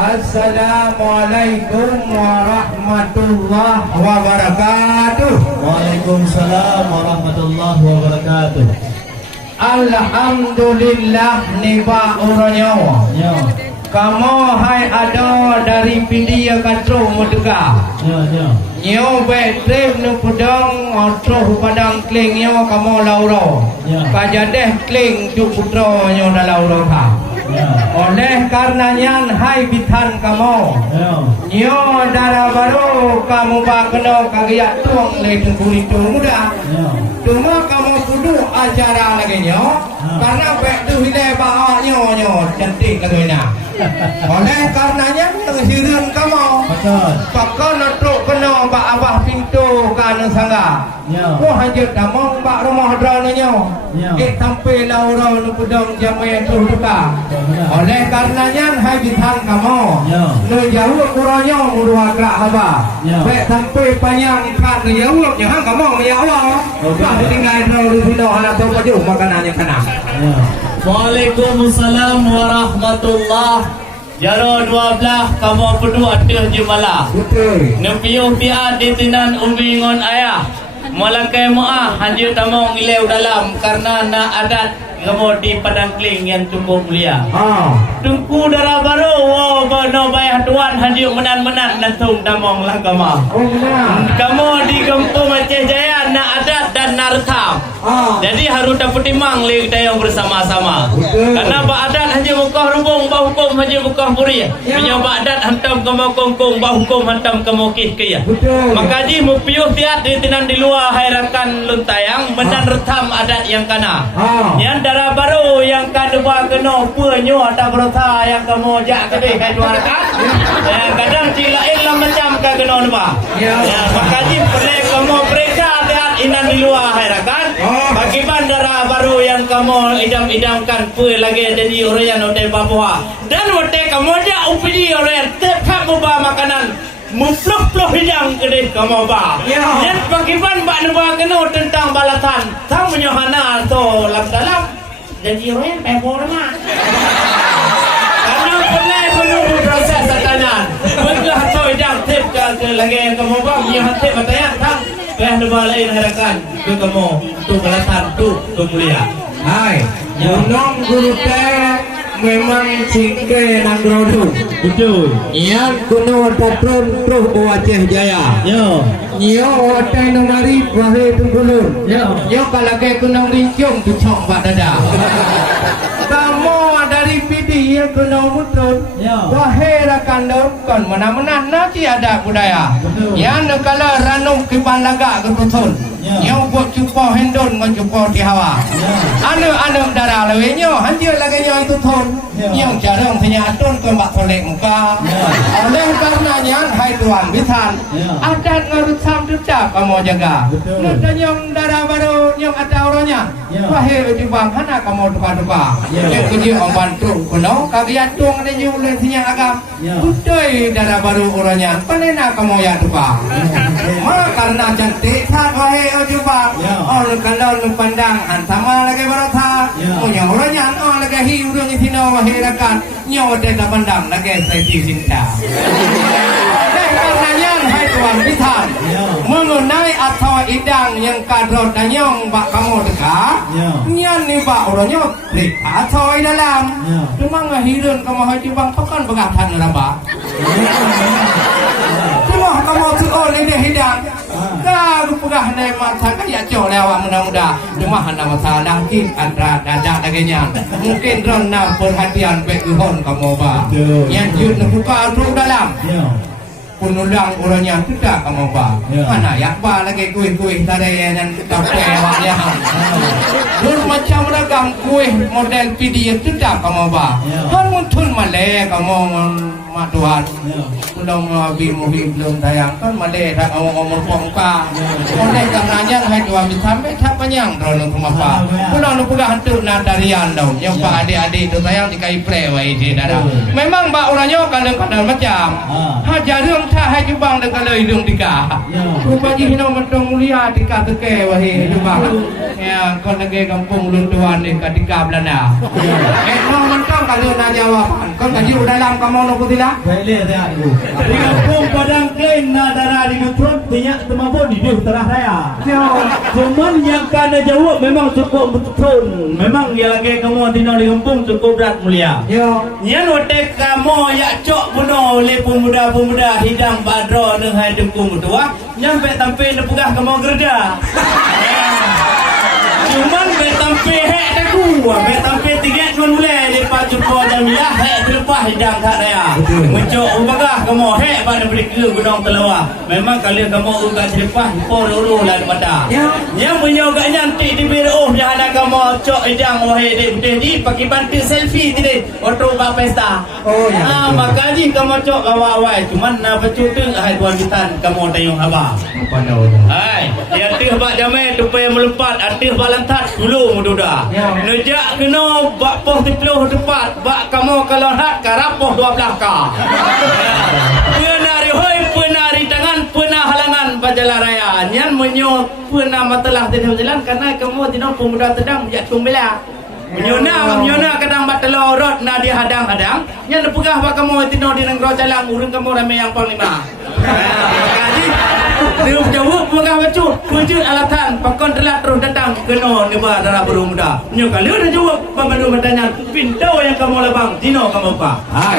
Assalamualaikum warahmatullahi wabarakatuh. Waalaikumsalam warahmatullahi wabarakatuh. Alhamdulillah niba uranyo. Ya. Kamu hai ada dari pindia katro muduga. Ya. Nyo betrem nu pudong otro padang kling nyo kamu lauro. Ya. Kajadeh kling tu putro nyo da lauro ka. Ya. Oleh karenanya hai bitan kamu. Ya. Nyo dara baru kamu bakno kagiat tuang le tengkuri tu muda. Ya. Cuma kamu kudu acara lagi nyo. Karena bek tu hile bawa nyo cantik lagi na. Oleh karenanya hiran kamu. Betul. Pakau natruk kena bak abah pintu kan sangga. Ya. Wah hajat damong bak rumah drone nyo. Ya. Sampai laura nu pudong jamai tu duka. Oleh karenanya hai bitan kamu. Ya. Nu jauh kurangnya murua gerak haba. Ya. Bek sampai panjang kat nu jauh jangan kamu ya Allah. Bah tinggal draw di sini ala tu baju makanan yang kena. Ya. Waalaikumsalam warahmatullahi. Jaro 12 kamu perlu ada jemalah. Betul. Nempiuh dia di tinan umbi ngon ayah. Malakai muah hanjir tamong ileu dalam karena na adat kamu di padang kling yang cukup mulia. Tungku darah baru, wow, no bayar tuan hanjir menan-menan nantung tamong lah kamu. Oh benar. Kamu di kampung Aceh Jaya na adat dan nartam. Jadi harus dapat timang lagi kita yang bersama-sama. Karena ba adat hanya mukah rubung, ba hukum hanya mukah puri. Punya ba adat hantam kamu kongkong, ba hukum hantam kamu kis kaya. Maka di mupiuh tiat di tinan di luar hairakan luntayang menan retam adat yang kana. Yang darah baru yang kadua kena puanyo ada berota yang kamu jak kedai kai dua rekan. Kadang cilain lah macam ka kena ba. Maka di perlu kamu periksa tiat inan di luar hairakan. Bagi bandara baru yang kamu idam-idamkan pun lagi jadi orang hotel Papua dan hotel kamu aja upiji orang tetap mubah makanan mufluh-fluh hidang kedai kamu bah. Yang bagaimana bak nuba kena tentang balatan tahu menyohana atau dalam jadi orang Papua mah. Karena perlu proses tatanan. Betul atau hidang tip ke lagi kamu bah menyohana tip matanya tang. Kaya nuba lain harakan ke kamu tu balatan tu mulia. Hai, gunung guru teh memang singke nang grodu. Betul. Yang kuno tatron terus Aceh Jaya. Yo. Nyo hotel nomari wahe tungkulur. Yo kalau ke kuno rincung tu cok bak dada. Kamu dari pidi ya kuno mutun. Wahe rakan kon mana-mana nanti ada budaya. Yang kalau ranum kiban laga ke tutun. Yang buat cupo hendon ngan cupo di hawa. Anu darah lewe nyo hanjir lagi nyo itu thon. Yang jarang tanya atun ke mbak tolek muka. Oleh karenanya hai tuan bitan. Adat ngarut sam tucap kamu jaga. Nudan yang darah baru yang ada orangnya. Wahai di bang hana kamu duka-duka. Yang kerja orang bantu kuno kagiat tuang ada jualan sinyang agam. Betul darah baru orangnya. Panena kamu ya duka. Maka karena cantik tak wahai juga. Orang kalau lu pandang antama lagi berata. Punya orangnya orang lagi hiu ni sino wahai rakan. Nyawa dia pandang lagi saya cinta. Karenanya hai tuan bitan mengenai atau idang yang kadrot dan yang bak kamu dekat nyan ni bak orangnya blik atau dalam cuma ngahirun kamu haji bang pekan begatan rabak cuma kamu tuh lede hidang kau pegah naik mata kayak jauh lewat muda-muda cuma hanya masalah ki ada dagingnya mungkin rona perhatian bekuhon kamu bah yang jut buka alur dalam penulang orangnya tidak kamu bah mana ya bah lagi kuih-kuih tadi dan kafe awaknya macam ragam kuih model PD tidak kamu bah kan muncul malay kamu Tuhan, belum belum tayang kan malay tak ngomong-ngomong pongka. Oleh karenanya hai Tuhan sampai tak panjang terus rumah pak. Pulau nu pegah hantu na tarian dong. Yang pak adik-adik tu sayang dikai play wai di dada. Memang mbak orangnya kadang-kadang macam. Ha jarum tak hai jubang dengan le hidung tika. Rupa ji hino mentong mulia tika teke wai jubang. Ya kon lagi kampung lunduan ni ketika Belanda. Mau mentong kalau nak jawapan. Kon kaji dalam kamu nu putila? Boleh saya ibu. Di kampung Padang Klein nadara di Metron banyak tempat di tanah raya. Cuman yang kena jawab memang cukup betul. Memang yang lagi kamu tinggal di kampung cukup berat mulia. Yang otek kamu ya cok bunuh oleh pemuda-pemuda hidang badro dengan dukung tua. Nyampe tampil nepugah kamu gerda. Cuman betampe hek tak kuat, betampe tiga tuan mulai lepas jumpa jamiah hek terlepas hidang tak raya. Mencok ubagah kamu hek pada mereka gunung telawah. Memang kalau kamu ugat terlepas por ulu lah pada. Yang menyogak nyantik di biro dia ada kamu cok hidang wahai dia ni pakai banting selfie tadi auto bak pesta. Oh ya. Maka ji kamu cok awal-awal cuman nak bercuti hai tuan bitan kamu tayung haba. Hai, dia teh bak jamai tupai melompat atih balan tat dulu muda. Nejak kena bak poh 10 tepat. Bak kamu kalau nak karapoh 12 ka. Penari hoi, penari tangan, pena halangan berjalan raya. Nyan menyo pena matalah di jalan karena kamu tidak pemuda tedang jatuh bela. Menyona kadang bat telur rot na dia hadang-hadang. Nyan pegah bak kamu tidak di negara jalan urang kamu ramai yang panglima. Kaji dia jawab pegah bacu wujud alatan pakon telat terus datang kena neba darah baru muda. Nyo kalau dah jawab pembantu bertanya pintu yang kamu labang dino kamu apa? Hai.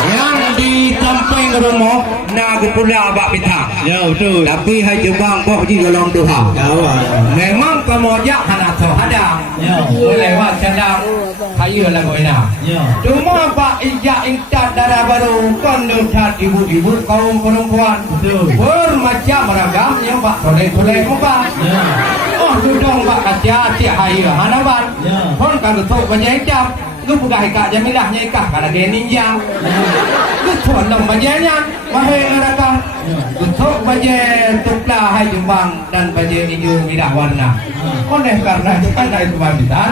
Yang di samping rumah nak pula bak pita. Ya betul. Tapi hai jebang boh di dalam Tuhan. Memang kamu jak hana tu hadang. Ya. Boleh buat cendang kayu lah kau ina. Ya. Cuma pak ijak ingkat darah baru kon dekat ibu-ibu kaum perempuan. Betul. Bermacam ragam yang pak soleh-soleh muka. Ya. Oh dudung pak kaca tiap hari hanaban. Ya. Kon kan tu banyak jam. Lu buka hikah jamilahnya ikah karena dia ninja. Lu tuan dong bajanya wahai neraka. Lu tok baje tukla hai jumbang dan baje hijau merah warna. Oleh karena ada itu wanita,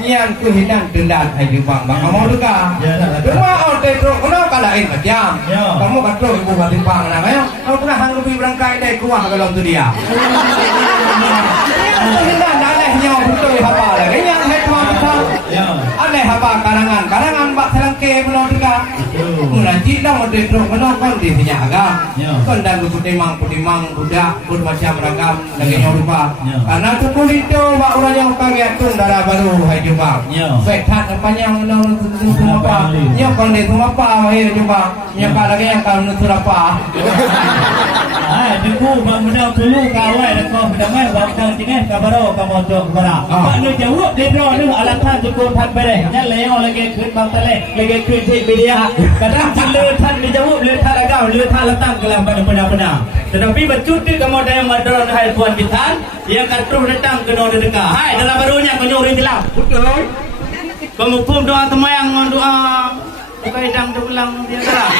yang kuhidan dendat hai jumbang bang kamu juga. Cuma orang itu kena kalahin macam. Kamu kata ibu hati pang nak ya. Kamu pernah hang lebih berangkai dari kuah kalau tu dia. Kuhidan anehnya betul apa lagi yang hai tuan kita. Aneh apa karangan bak selangke menolak juga. Nanti dah mau terus menolak di punya agam. Kon dan putimang budak bermacam ragam lagi rupa. Karena tu itu bak orang yang kaget tu darah baru hai jubang. Fetat panjang nol semua apa. Nya kon di semua apa hai jubang. Nya pak lagi yang kau nutur apa. Hai, debu bang muda dulu kawai dah kau berdamai bang kau tinggal kabaro kamu jok bara. Pak lu jawab dia lu alatan cukup tan bere. Nya leong lagiขึ้นบางtele lagiขึ้นที่media. Kadang le tan dijawab le tan agau le tan letang kelam pada benar-benar. Tetapi becut tu kamu ada yang madron hai tuan bitan yang katruh datang ke nol dekat. Hai dalam barunya kau nyuri tilam. Betul. Kamu pun doa temayang doa bukan hidang terulang dia salah.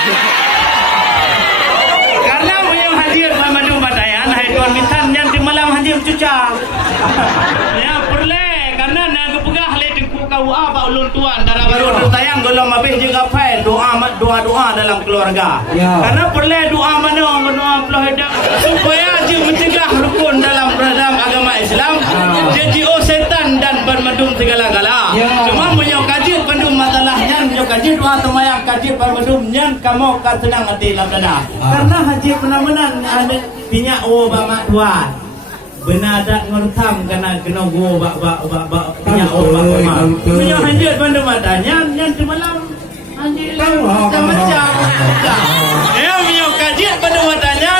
Karena yang hadir Muhammad Batayan hai tuan bitan yang di malam hadir cuca. Ya perle karena nak pegah le deku kau apa ulun tuan darah baru tayang golong habis juga file doa dalam keluarga. Karena perle doa mana doa pelahidang supaya je mencegah rukun dalam agama Islam jadi setan dan bermedum segala-gala. Cuma menyok kaji pendum masalahnya menyok kaji doa temayang kaji bermedum nyan kamu kan senang hati dalam dada. Karena haji benar-benar ada pinyak bamak tuan. Benar tak ngertam kena go bak pinyak bamak. Menyok haji pendum matanya nyan semalam haji macam. Ya menyok kaji pendum matanya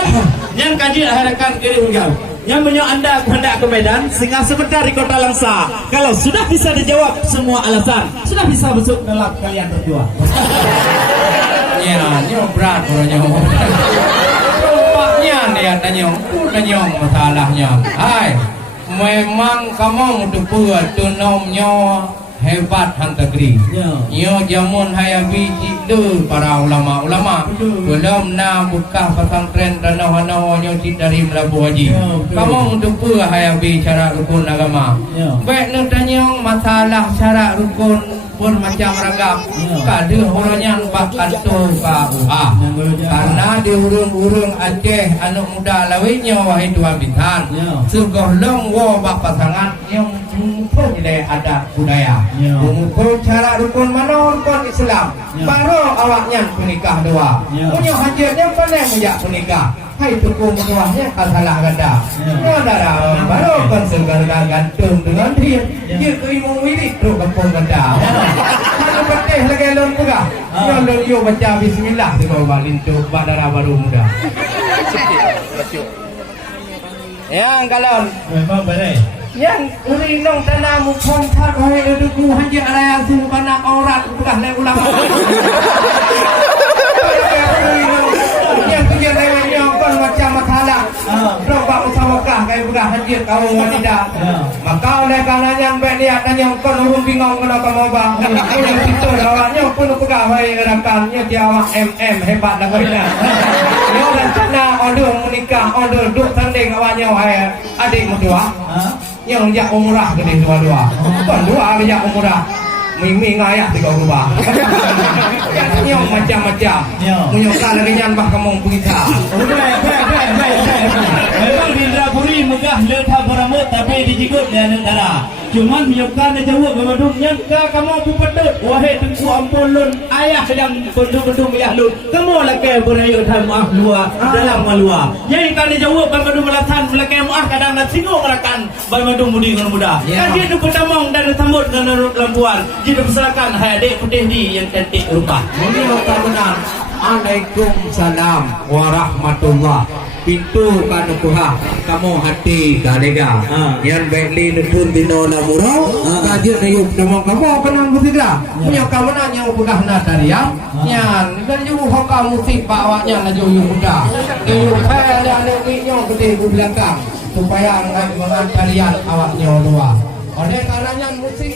nyan kaji harakan kiri unggal. Yang menyok anda hendak ke Medan sehingga sebentar di kota Langsa. Kalau sudah bisa dijawab semua alasan, sudah bisa masuk dalam kalian berdua. Ya, nyok berat orangnya. Rompaknya dia tanyong masalahnya. Hai, memang kamu mudah buat tu nomnya hebat hantegri. Yo jamun hayabi cidu para ulama-ulama. Belum na buka pesantren tanah-tanah nyo cik dari Melabu Haji. Kamu untuk hayabi cara rukun agama. Baik nu tanya masalah cara rukun pun macam ragam. Kada orangnya bakal tu ka UA. Karena di urung-urung Aceh anak muda lawinnya wahai tuan bintan. Sugah long wo bak pasangan yang mengukur tidak ada budaya. Mengukur cara rukun mana rukun Islam. Baru awaknya menikah dua. Punya hajatnya pandai mujak menikah. Hai tuku menuahnya kasalah ganda. Saudara baru kan segala gantung dengan dia. Dia keimung wirik tu kampung ganda. Mana petih lagi lon pegah. Yang lon yo baca bismillah di bawah lintu badara baru muda. Yang galon. Memang benar. Yang urinong tanah mukong tak oleh duku hanya raya sumana orang pegah le ulama. Yang kerja lainnya pun macam masalah. Lomba musawakah kayak bukan hadir kau wanita. Maka oleh karenanya niat yang pun urung bingung kenapa mau bang. Yang itu awaknya pun pegawai rakannya dia awak hebat dah kena. Yo dan sana order menikah order duk tanding awaknya wahai adik mertua. Yang jak umrah gede dua-dua. Bukan dua jak umrah. Ming-ming ayah tiga rubah. Yang macam-macam. Menyokal lagi nyanbah kamu berita. Memang di Indrapuri megah letah beramut tapi dijikut dia negara. Cuman menyokal dia jawab bermadung nyangka kamu pupetut. Wahai tengku ampun lun ayah yang penduduk ayah lun. Kamu laki berayu dan maaf luar dalam malua. Yang kan dia jawab bermadung melatan laki maaf kadang nak singgung melakan bermadung mudi dengan muda. Kan dia tu pertamong dan sambut dengan lampuan. Jika persilakan hai adik putih ni yang cantik rupa. Ini lokal benar. Waalaikumsalam warahmatullah. Pintu kan kuha kamu hati galega. Yang baikli nepun dino namuro. Kajian ayub nama kamu kenang bertiga. Punya kamu nanya budah natariam. Yang dan juga kamu musik bawanya laju yang muda. Ayub saya ada lewinya gede di belakang supaya mengantar awaknya dua. Oleh karenanya musik